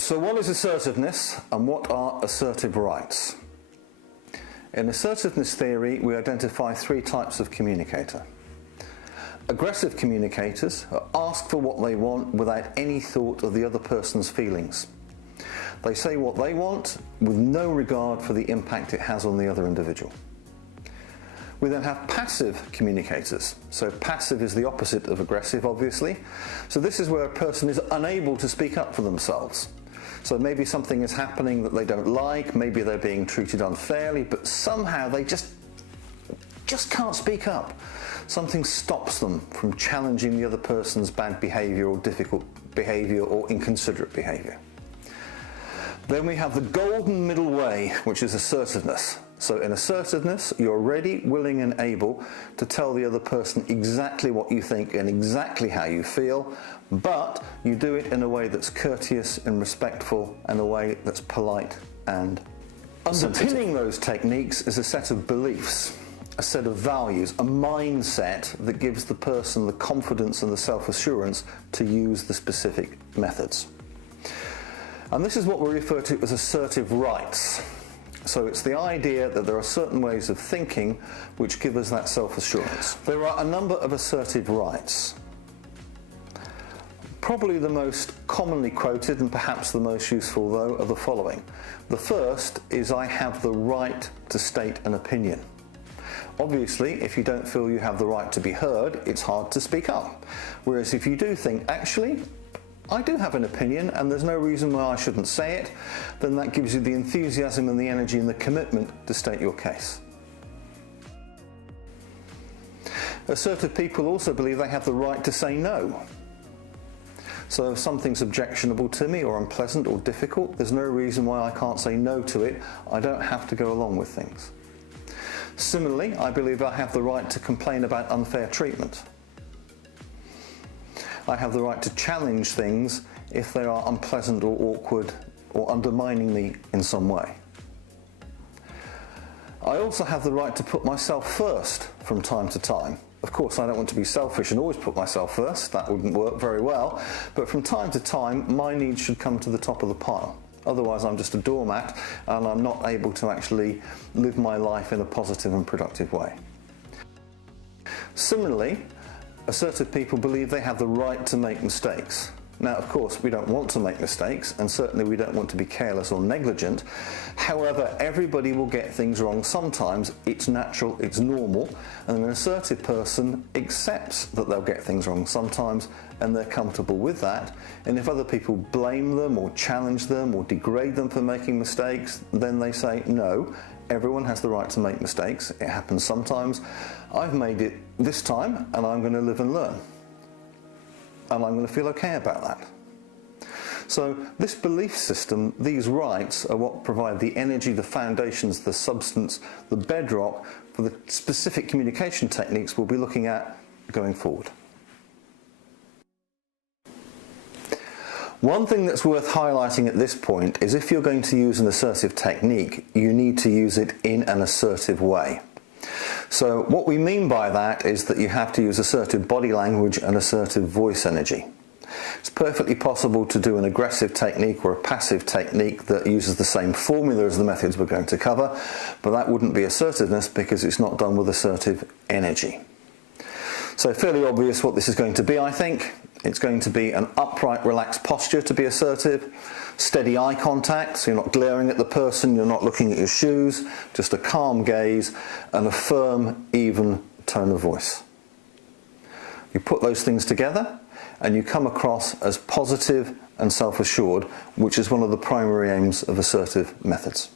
So what is assertiveness and what are assertive rights? In assertiveness theory, we identify three types of communicator. Aggressive communicators ask for what they want without any thought of the other person's feelings. They say what they want with no regard for the impact it has on the other individual. We then have passive communicators. So passive is the opposite of aggressive, obviously. So this is where a person is unable to speak up for themselves. So maybe something is happening that they don't like, maybe they're being treated unfairly, but somehow they just can't speak up. Something stops them from challenging the other person's bad behavior or difficult behavior or inconsiderate behavior. Then we have the golden middle way, which is assertiveness. So in assertiveness, you're ready, willing and able to tell the other person exactly what you think and exactly how you feel, but you do it in a way that's courteous and respectful and a way that's polite and underpinning those techniques is a set of beliefs, a set of values, a mindset that gives the person the confidence and the self-assurance to use the specific methods. And this is what we refer to as assertive rights. So it's the idea that there are certain ways of thinking which give us that self-assurance. There are a number of assertive rights. Probably the most commonly quoted and perhaps the most useful, though, are the following. The first is I have the right to state an opinion. Obviously, if you don't feel you have the right to be heard, it's hard to speak up. Whereas if you do think, actually, I do have an opinion and there's no reason why I shouldn't say it, then that gives you the enthusiasm and the energy and the commitment to state your case. Assertive people also believe they have the right to say no. So if something's objectionable to me or unpleasant or difficult, there's no reason why I can't say no to it. I don't have to go along with things. Similarly, I believe I have the right to complain about unfair treatment. I have the right to challenge things if they are unpleasant or awkward or undermining me in some way. I also have the right to put myself first from time to time. Of course, I don't want to be selfish and always put myself first. That wouldn't work very well. But from time to time, my needs should come to the top of the pile. Otherwise, I'm just a doormat and I'm not able to actually live my life in a positive and productive way. Similarly, assertive people believe they have the right to make mistakes. Now, of course, we don't want to make mistakes, and certainly we don't want to be careless or negligent. However, everybody will get things wrong sometimes. It's natural, it's normal, and an assertive person accepts that they'll get things wrong sometimes, and they're comfortable with that. And if other people blame them or challenge them or degrade them for making mistakes, then they say, no, everyone has the right to make mistakes. It happens sometimes. I've made it this time, and I'm going to live and learn. And I'm going to feel okay about that. So this belief system, these rights, are what provide the energy, the foundations, the substance, the bedrock for the specific communication techniques we'll be looking at going forward. One thing that's worth highlighting at this point is if you're going to use an assertive technique, you need to use it in an assertive way. So what we mean by that is that you have to use assertive body language and assertive voice energy. It's perfectly possible to do an aggressive technique or a passive technique that uses the same formula as the methods we're going to cover, but that wouldn't be assertiveness because it's not done with assertive energy. So fairly obvious what this is going to be, I think. It's going to be an upright, relaxed posture to be assertive, steady eye contact, so you're not glaring at the person, you're not looking at your shoes, just a calm gaze and a firm, even tone of voice. You put those things together and you come across as positive and self-assured, which is one of the primary aims of assertive methods.